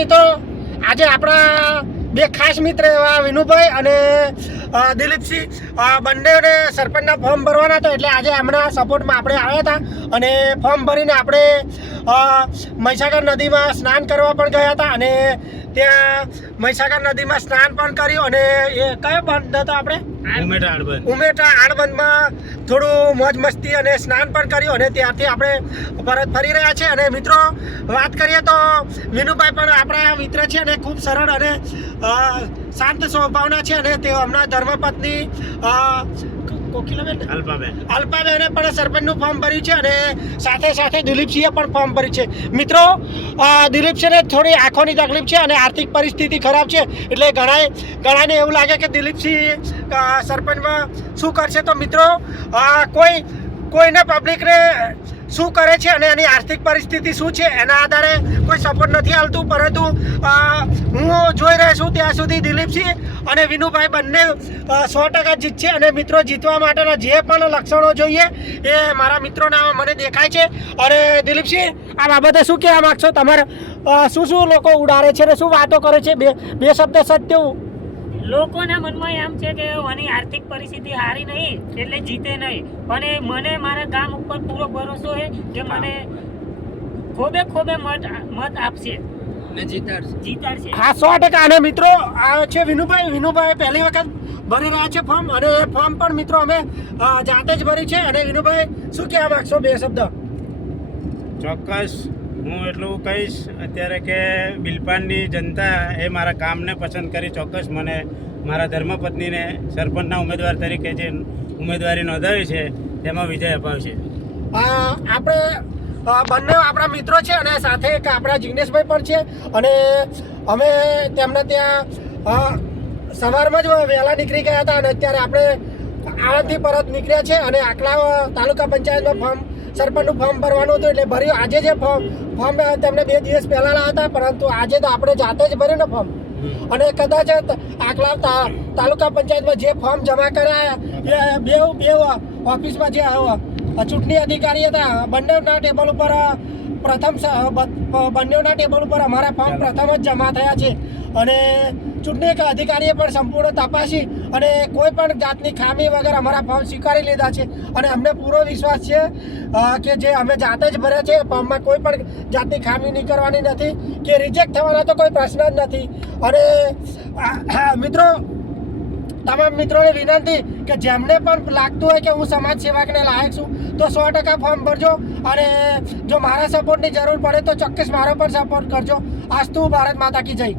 મિત્રો આજે આપણા બે ખાસ મિત્ર એવા વિનુભાઈ અને દિલીપસિંહ બંનેને સરપંચના ફોર્મ ભરવાના હતા, એટલે આજે એમના સપોર્ટમાં આપણે આવ્યા હતા અને ફોર્મ ભરીને આપણે મહીસાગર નદીમાં સ્નાન કરવા પણ ગયા હતા અને ત્યાં મહીસાગર નદીમાં સ્નાન પણ કર્યું અને એ કયો બંધ હતો આપણે ઉમેટા આણબંધમાં થોડું મોજ મસ્તી અને સ્નાન પણ કર્યું અને ત્યાંથી આપણે પરત ફરી રહ્યા છે. અને મિત્રો વાત કરીએ તો વિનુભાઈ પણ આપણા મિત્ર છે અને ખૂબ સરળ અને શાંત સ્વભાવના છે અને તેઓ હમણાં ધર્મપત્ની અલ્પાબેને પણ સરપંચનું ફોર્મ ભર્યું છે અને સાથે સાથે દિલીપસિંહે પણ ફોર્મ ભર્યું છે. મિત્રો દિલીપસિંહને થોડી આંખોની તકલીફ છે અને આર્થિક પરિસ્થિતિ ખરાબ છે, એટલે ઘણાને એવું લાગે કે દિલીપસિંહ સરપંચમાં શું કરશે. તો મિત્રો કોઈને પબ્લિકને શું કરે છે અને એની આર્થિક પરિસ્થિતિ શું છે એના આધારે કોઈ સપોર્ટ નથી આવતું, પરંતુ હું જોઈ રહ્યો છું ત્યાં સુધી દિલીપસિંહ અને વિનુભાઈ બંને 100% જીતશે. અને મિત્રો જીતવા માટેના જે પણ લક્ષણો જોઈએ એ મારા મિત્રોના મને દેખાય છે. અને દિલીપસિંહ, આ બાબતે શું કહેવા માગશો? તમારે શું લોકો ઉડાડે છે અને શું વાતો કરે છે? બે શબ્દ સત્ય. લોકોના મનમાં એમ છે કે આની આર્થિક પરિસ્થિતિ સારી નહીં એટલે જીતે નહીં, પણ મને મારા ગામ ઉપર પૂરો ભરોસો છે કે મને ખોબે મત આપશે ને જીતાડશે. હા, 100%. અને મિત્રો આ છે વિનુભાઈ પહેલી વખત ભરી રહ્યા છે ફોર્મ, અને ફોર્મ પણ મિત્રો અમે જાતે જ ભરી છે. અને વિનુભાઈ, શું કહેવા માંગશો? બે શબ્દ. ચોક્કસ હું એટલું કહીશ અત્યારે કે બિલપાડની જનતા એ મારા કામને પસંદ કરી ચોક્કસ મને મારા ધર્મપત્નીને સરપંચના ઉમેદવાર તરીકે જે ઉમેદવારી નોંધાવી છે તેમાં વિજય અપાવશે. આપણે બંને આપણા મિત્રો છે અને સાથે એક આપણા જિગ્નેશભાઈ પણ છે. અને અમે તેમને ત્યાં સવારમાં જ વહેલા નીકળી ગયા હતા અને અત્યારે આપણે આણંદથી પરત નીકળ્યા છે અને આટલા તાલુકા પંચાયતમાં સરપંચનું ફોર્મ ભરવાનું હતું એટલે ભર્યું. આજે જે ફોર્મ તેમને 2 દિવસ પહેલાં લાવ્યા હતા, પરંતુ આજે તો આપણે જાતે જ ભર્યું ને ફોર્મ. અને કદાચ આટલા તાલુકા પંચાયતમાં જે ફોર્મ જમા કર્યા બે ઓફિસમાં જે ચૂંટણી અધિકારી હતા બંનેના ટેબલ ઉપર બંનેના ટેબલ ઉપર અમારા ફોર્મ પ્રથમ જ જમા થયા છે. અને ચૂંટણી અધિકારીએ પણ સંપૂર્ણ તપાસી અને કોઈ પણ જાતની ખામી વગર અમારા ફોર્મ સ્વીકારી લીધા છે. અને અમને પૂરો વિશ્વાસ છે કે જે અમે જાતે જ ભર્યા છે ફોર્મમાં કોઈ પણ જાતની ખામી નીકળવાની નથી કે રિજેક્ટ થવાના તો કોઈ પ્રશ્ન જ નથી. અને મિત્રો, તમામ મિત્રોને વિનંતી કે જેમને પણ લાગતું હોય કે હું સમાજ સેવકને લાયક છું તો 100% ફોર્મ ભરજો. અને જો મારા સપોર્ટની જરૂર પડે તો ચોક્કસ મારો પણ સપોર્ટ કરજો. આસ્તુ ભારત માતા કી જય.